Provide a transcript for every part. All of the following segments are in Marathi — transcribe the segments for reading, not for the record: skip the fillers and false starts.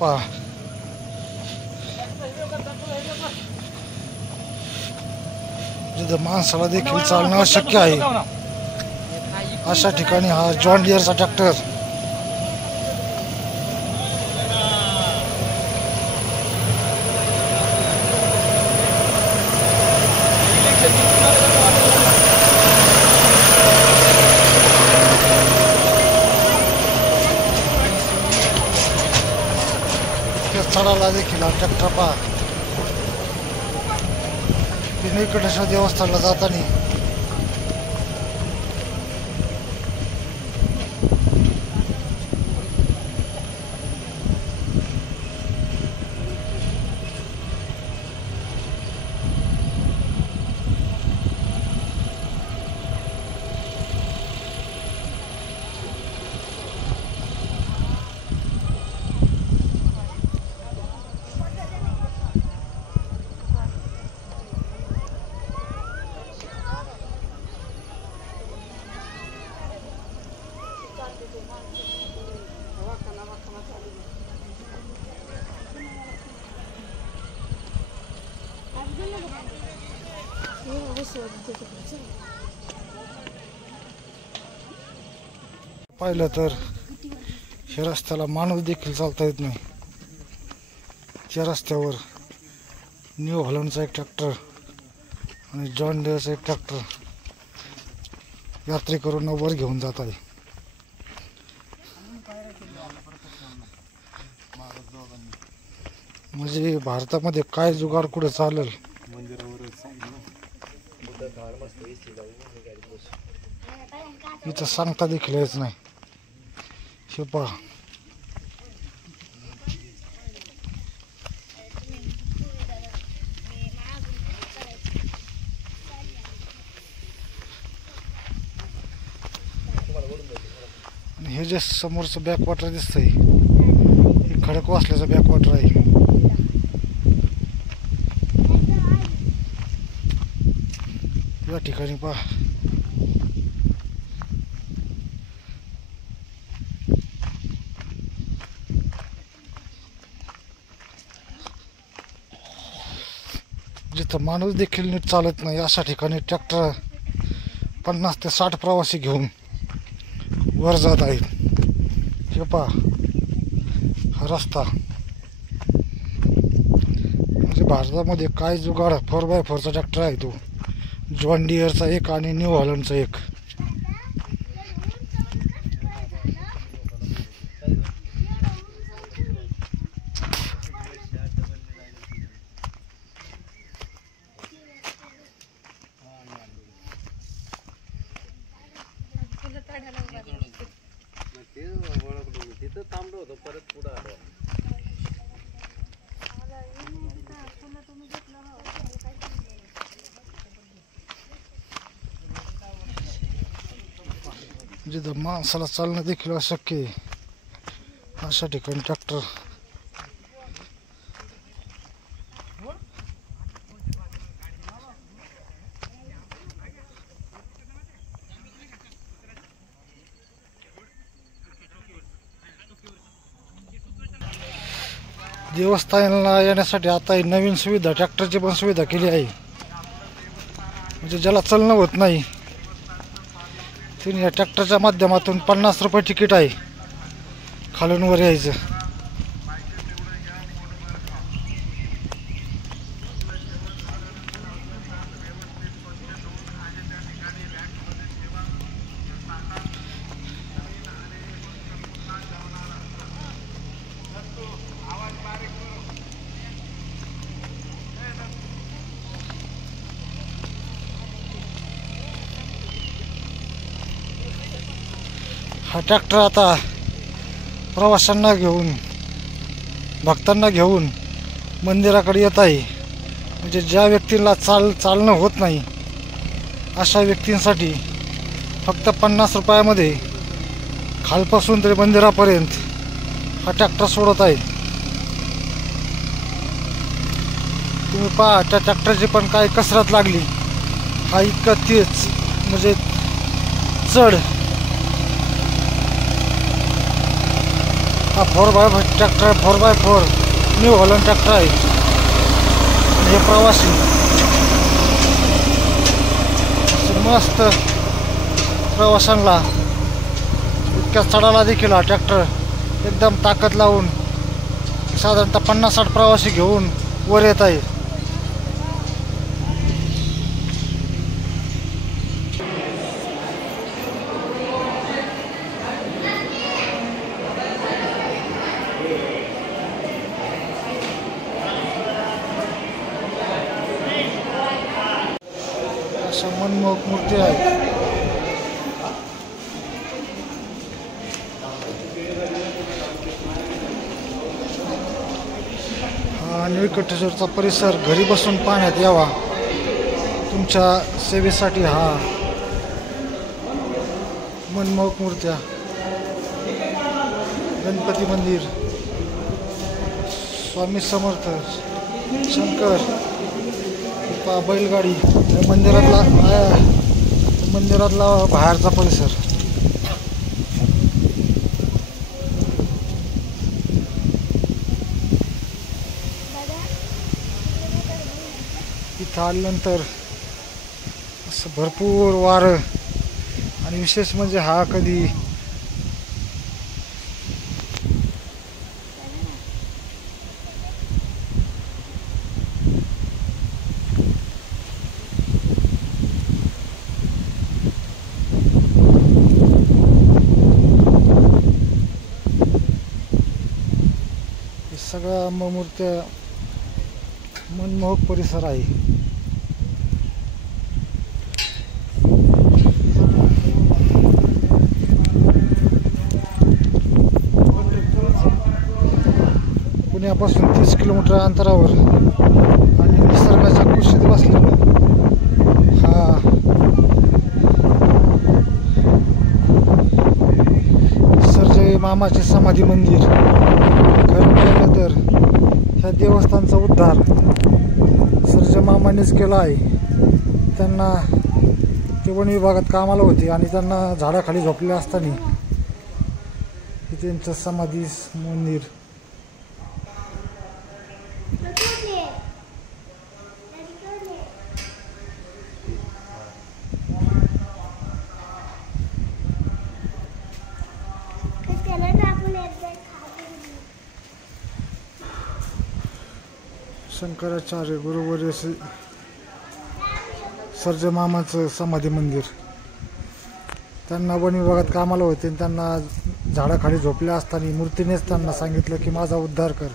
पहा जिथं माणसाला देखील चालणं अशक्य आहे अशा ठिकाणी हा जॉन डिअरचा ट्रॅक्टर चढायला देखील हा ट्रॅक्टर पहा निकटेश्वर देवस्थानला जाताना पाहिलं तर या रस्त्याला माणूस देखील चालता येत नाही. त्या रस्त्यावर न्यू हॉलंडचा एक ट्रॅक्टर आणि जॉन डिअरचा एक ट्रॅक्टर यात्रेकरूंना वर घेऊन जात आहे. म्हणजे भारतामध्ये काय जुगाड कुठे चालेल इथं सांगता देखील येत नाही. हे पहा आणि हे जे समोरचं बॅकवॉटर दिसतंय हे खडकवासल्याचं बॅकवॉटर आहे. या ठिकाणी पहा जिथं माणूस देखील नीट चालत नाही अशा ठिकाणी ट्रॅक्टर 50 ते 60 प्रवासी घेऊन वर जात आहेत. हे पहा हा रस्ता म्हणजे भारतामध्ये काय जुगाड 4x4चा ट्रॅक्टर आहे तो जॉन डिअरचा एक आणि न्यू हॉलंडचा एक. जिथं माणसाला चालणं देखील अशक्य आहे अशा ठिकाणी ट्रॅक्टर देवस्थानाला येण्यासाठी आता नवीन सुविधा ट्रॅक्टरची पण सुविधा केली आहे. म्हणजे ज्याला चालणं होत नाही या ट्रॅक्टरच्या माध्यमातून 50 रुपये तिकीट आहे खालून वर यायचं. हा ट्रॅक्टर आता प्रवाशांना घेऊन भक्तांना घेऊन मंदिराकडे येत आहे. म्हणजे ज्या व्यक्तीला चालणं होत नाही अशा व्यक्तींसाठी फक्त 50 रुपयामध्ये खालपासून ते मंदिरापर्यंत हा ट्रॅक्टर सोडत आहे. तुम्ही पहा त्या ट्रॅक्टरची पण काय कसरत लागली. हा इतका तेज म्हणजे चढ हा 4x4 tractor, 4x4 new Holland tractor आहे. हे प्रवासी मस्त प्रवाशांना इतक्या चढायला देखील हा ट्रॅक्टर एकदम ताकद लावून साधारणतः 50-60 प्रवासी घेऊन वर येत आहे. अशा मनमोहक मूर्ती आहेत. निळकंठेश्वरचा परिसर घरी बसून पाहण्यात यावा, तुमच्या सेवेसाठी हा मनमोहक मूर्त्या, गणपती मंदिर, स्वामी समर्थ, शंकर, बैलगाडी, मंदिरातला बाहेरचा परिसर. इथं आल्यानंतर असं भरपूर वारं आणि विशेष म्हणजे हा कधी सगळा मूर्त्या मनमोहक परिसर आहे. पुण्यापासून 30 किलोमीटर अंतरावर आणि निसर्गाच्या कुशीत बसलेलं हा सर्जे मामाचे समाधी मंदिर. खरं पाहिलं तर ह्या देवस्थानचा उद्धार सर्जे मामानेच केला आहे. त्यांना ते वन विभागात कामाला होते आणि त्यांना झाडाखाली झोपले असताना हे त्यांचं समाधी मंदिर. शंकराचार्य गुरुवर्य सर्जे मामाचं समाधी मंदिर. त्यांना वन विभागात कामाला होते, त्यांना झाडाखाली झोपले असताना मूर्तीनेच त्यांना सांगितलं की माझा उद्धार कर,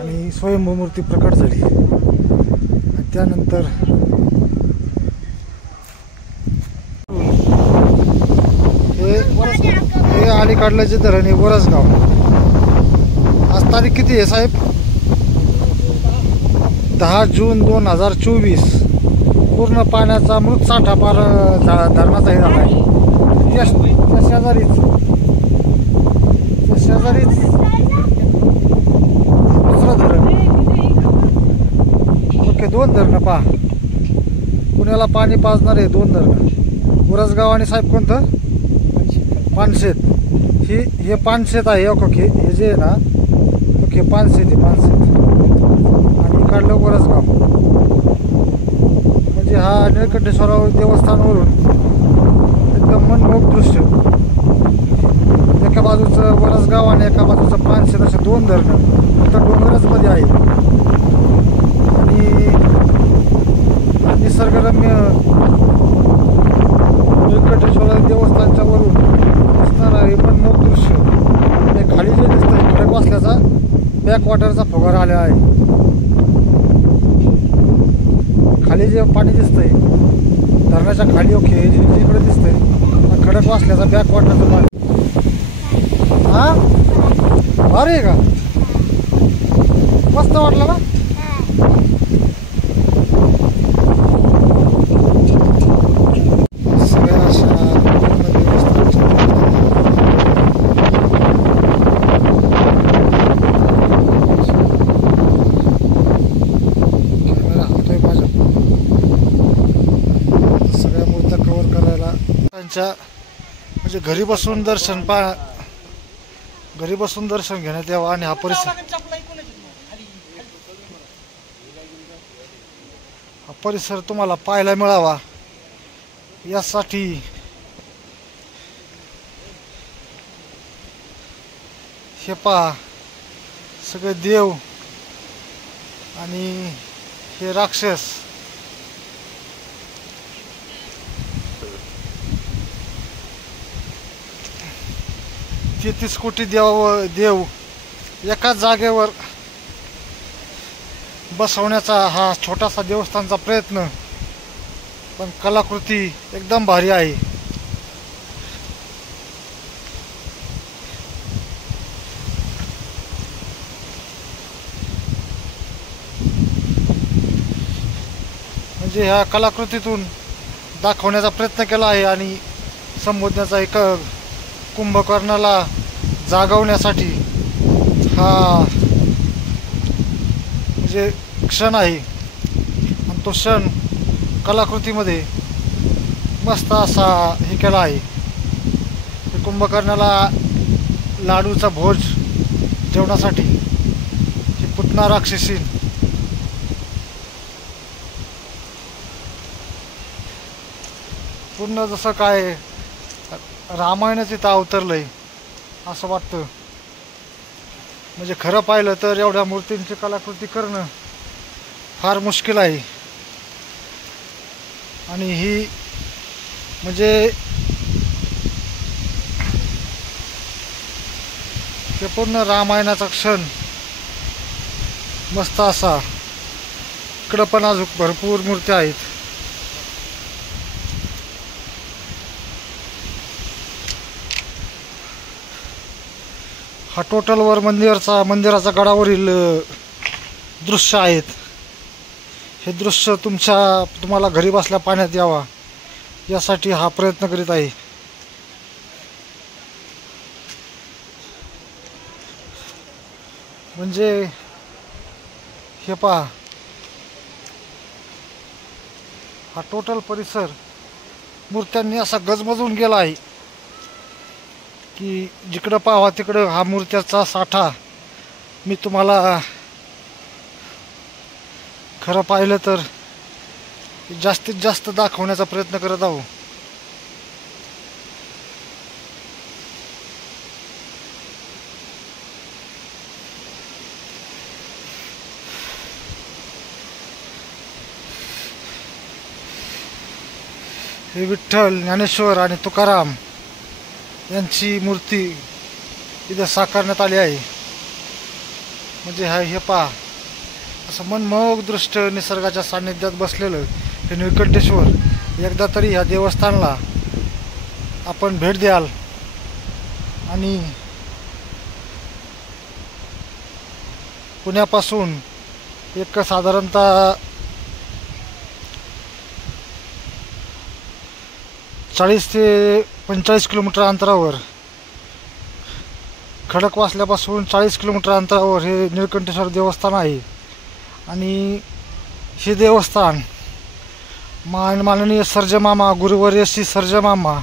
आणि स्वयंभू मूर्ती प्रकट झाली. आणि त्यानंतर हे अलीकडलं जे धरण आहे वरसगाव. आज तारीख किती आहे साहेब? 10 जून 2024. पूर्ण पाण्याचा मृत साठा पार धरणाचा हे झाला आहे. त्या शेजारीच दुसरं धरण. ओके, 2 धरणं पहा. पुण्याला पाणी पाजणार आहे 2 धरणं, उरसगाव आणि साहेब कोणतं पानशेत. हे पानशेत आहे. ओके, हे जे आहे ना, ओके पानशेत आहे, पानशेत. आणि काढलं वरसगाव. म्हणजे हा निळकंठेश्वर देवस्थानावरून एकदम मनमोहक दृश्य. एका बाजूचं वरसगाव आणि एका बाजूचं पानशेत, असे 2 धरणं तर डोंगरच मध्ये आहे. आणि निसर्गरम्य निळकंठेश्वर देवस्थानच्या वरून दिसणारं हे मनमोहक दृश्य. आणि खाली जे दिसतंय खडकवासल्याचा बॅकवॉटरचा फुगारा आलेला आहे. खाली जे पाणी दिसतंय धरणाच्या खाली, ओके इकडे दिसतंय खडकवासल्याचा बॅकवॉटरचं पाणी. हा भारी आहे का? मस्त वाटलं ना? सगळ्या अशा कॅमेरा हलतोय माझ्या. सगळ्या मूर्त्या कव्हर करायला त्यांच्या म्हणजे घरी बसून दर्शन घरी बसून दर्शन घेण्यात यावं आणि हा परिसर तुम्हाला पाहायला मिळावा यासाठी हे पहा सगळे देव आणि हे राक्षस तेहतीस कोटी देव एकाच जागेवर बसवण्याचा हा छोटासा देवस्थानचा प्रयत्न, पण कलाकृती एकदम भारी आहे. म्हणजे ह्या कलाकृतीतून दाखवण्याचा प्रयत्न केला आहे आणि संबोधण्याचा एक कुंभकर्णाला जागवण्यासाठी हा म्हणजे क्षण आहे आणि तो क्षण कलाकृतीमध्ये मस्त असा हे केला आहे. कुंभकर्णाला लाडूचा भोज जेवणासाठी ही पुतना राक्षसी पूर्ण जसं काय रामायणच इथं अवतरलंय असं वाटतं. म्हणजे खरं पाहिलं तर एवढ्या मूर्तींची कलाकृती करणं फार मुश्किल आहे आणि ही म्हणजे ते पूर्ण रामायणाचा क्षण मस्त असा. इकडं पण अजून भरपूर मूर्त्या आहेत. हा टोटलवर मंदिराचा गडावरील दृश्य आहेत. हे दृश्य तुम्हाला घरी बसल्या पाहण्यात यावा यासाठी हा प्रयत्न करीत आहे. म्हणजे हे पहा, हा टोटल परिसर मूर्त्यांनी असा गजबजून गेला आहे की जिकडं पाहावा तिकडं हा मूर्त्याचा साठा. मी तुम्हाला खरं पाहिलं तर जास्तीत जास्त दाखवण्याचा प्रयत्न करत आहो. हे विठ्ठल, ज्ञानेश्वर आणि तुकाराम यांची मूर्ती इथं साकारण्यात आली आहे. म्हणजे हे पहा, असं मनमोहक दृश्य निसर्गाच्या सान्निध्यात बसलेलं हे निळकंठेश्वर. एकदा तरी ह्या देवस्थानला आपण भेट द्याल आणि पुण्यापासून एक साधारणतः 40 ते 45 किलोमीटर अंतरावर, खडकवासल्यापासून 40 किलोमीटर अंतरावर हे निळकंठेश्वर देवस्थान आहे. आणि हे देवस्थान माननीय सर्जमामा, गुरुवर्य श्री सर्जमामा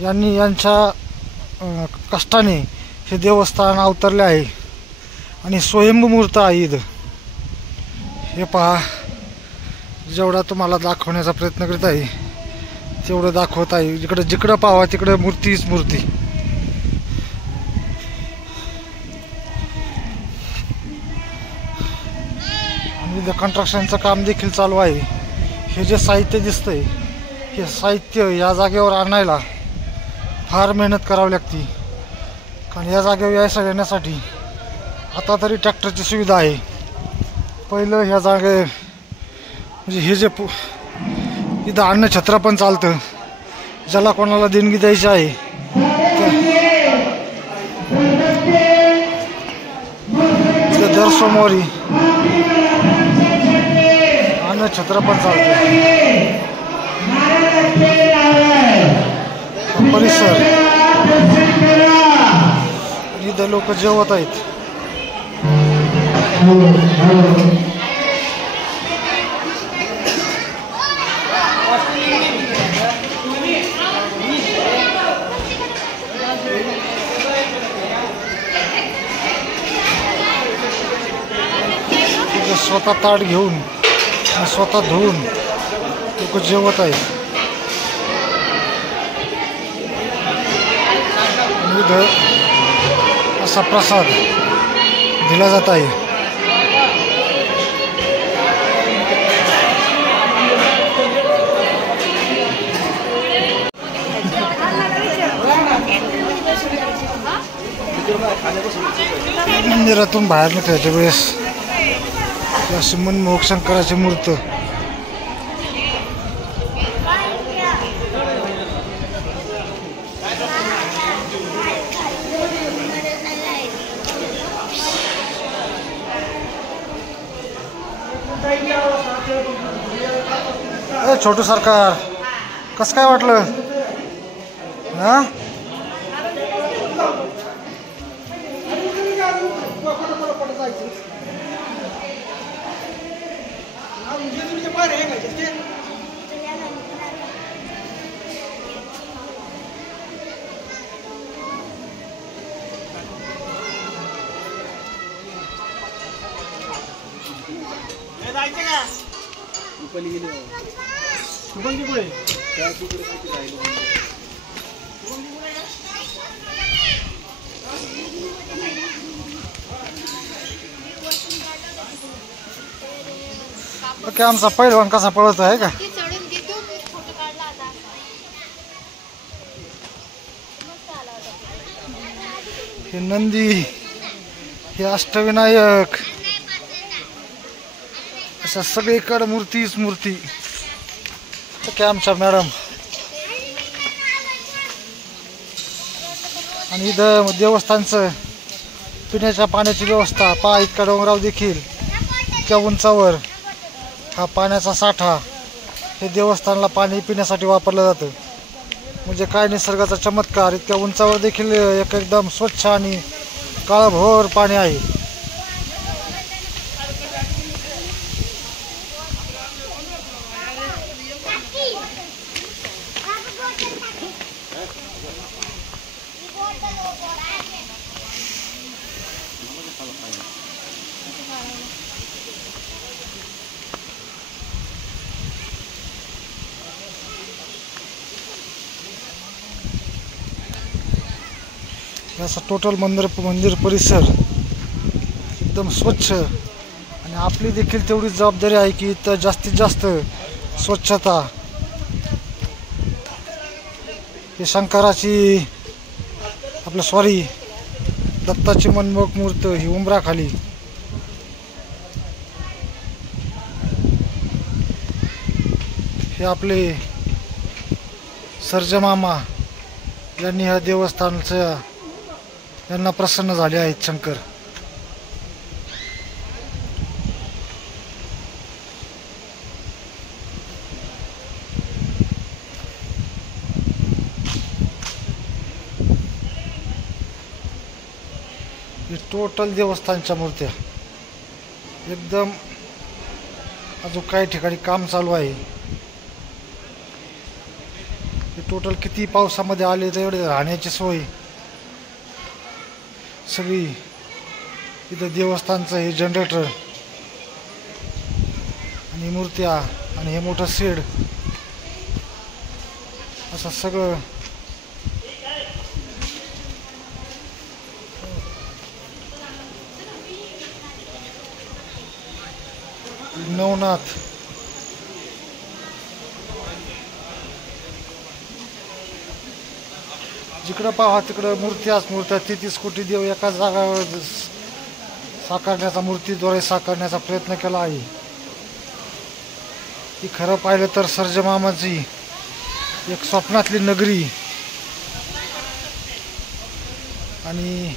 यांच्या कष्टाने हे देवस्थान अवतरले आहे आणि स्वयंभू मूर्त आहे इथं. हे पहा, जेवढा तुम्हाला दाखवण्याचा प्रयत्न करीत आहे तेवढं दाखवत आहे. जिकडं पाहावा तिकडं मूर्तीच मूर्ती. आणि इथं कंस्ट्रक्शनचं काम देखील चालू आहे. हे जे साहित्य दिसतंय, हे साहित्य या जागेवर आणायला फार मेहनत करावी लागते. कारण या जागेवर येण्यासाठी आता तरी ट्रॅक्टरची सुविधा आहे. पहिलं ह्या जागे म्हणजे हे जे इथं अन्नछत्र पण चालतं. ज्याला कोणाला देणगी द्यायची आहे दर सोमवारी अन्नछत्र पण चालतं. परिसर इथं लोक जेवत आहेत. स्वतः ताट घेऊन आणि स्वतः धुवून लोक जेवत आहेत. इथं असा प्रसाद दिला जात आहे. मंदिरातून बाहेर निघायच्या वेळेस अशी मनमोहक शंकराची मूर्त छोटू सरकार कसं काय वाटलं हा? ओके, आमचा पहिलवान कसा पळतो आहे का? हे नंदी, हे अष्टविनायक, अशा सगळीकडे मूर्तीच मूर्ती. ओके, आमच्या मॅडम. आणि इथं देवस्थानचं पिण्याच्या पाण्याची व्यवस्था पहा. इतका डोंगराव देखील इतक्या उंचावर हा पाण्याचा साठा, हे देवस्थानला पाणी पिण्यासाठी वापरलं जातं. म्हणजे काय निसर्गाचा चमत्कार. इतक्या उंचावर देखील एकदम स्वच्छ आणि काळभोर पाणी आहे. असं टोटल मंदिर परिसर एकदम स्वच्छ. आणि आपली देखील तेवढीच जबाबदारी आहे की इथं जास्तीत जास्त स्वच्छता. ही शंकराची दत्ताची मनमोहक मूर्त ही उंबराखाली. हे आपले सर्ज मामा यांनी ह्या देवस्थानचं यांना प्रसन्न झाले आहेत शंकर. हे टोटल देवस्थानच्या मूर्त्या एकदम. अजून काही ठिकाणी काम चालू आहे. हे टोटल किती पावसामध्ये आले तर एवढे राहण्याची सोय सगळी. इथं देवस्थानचं हे जनरेटर आणि मूर्त्या आणि हे मोठं शेड असं सगळं. नवनाथ जिकडं पाहा तिकडं मूर्त्या 33 कोटी देव एका जागावर साकारण्याचा, मूर्तीद्वारे साकारण्याचा प्रयत्न केला आहे. ही खरं पाहिलं तर सर्जमामाची एक स्वप्नातली नगरी. आणि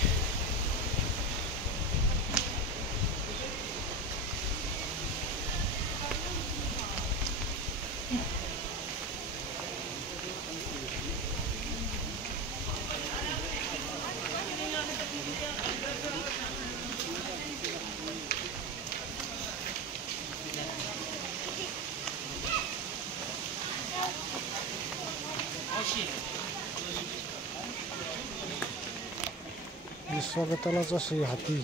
स्वागतालाच असे हाती.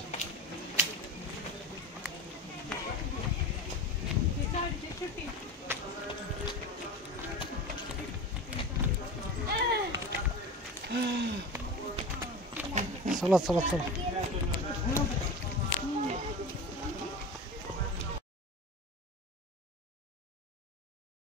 चला चला चला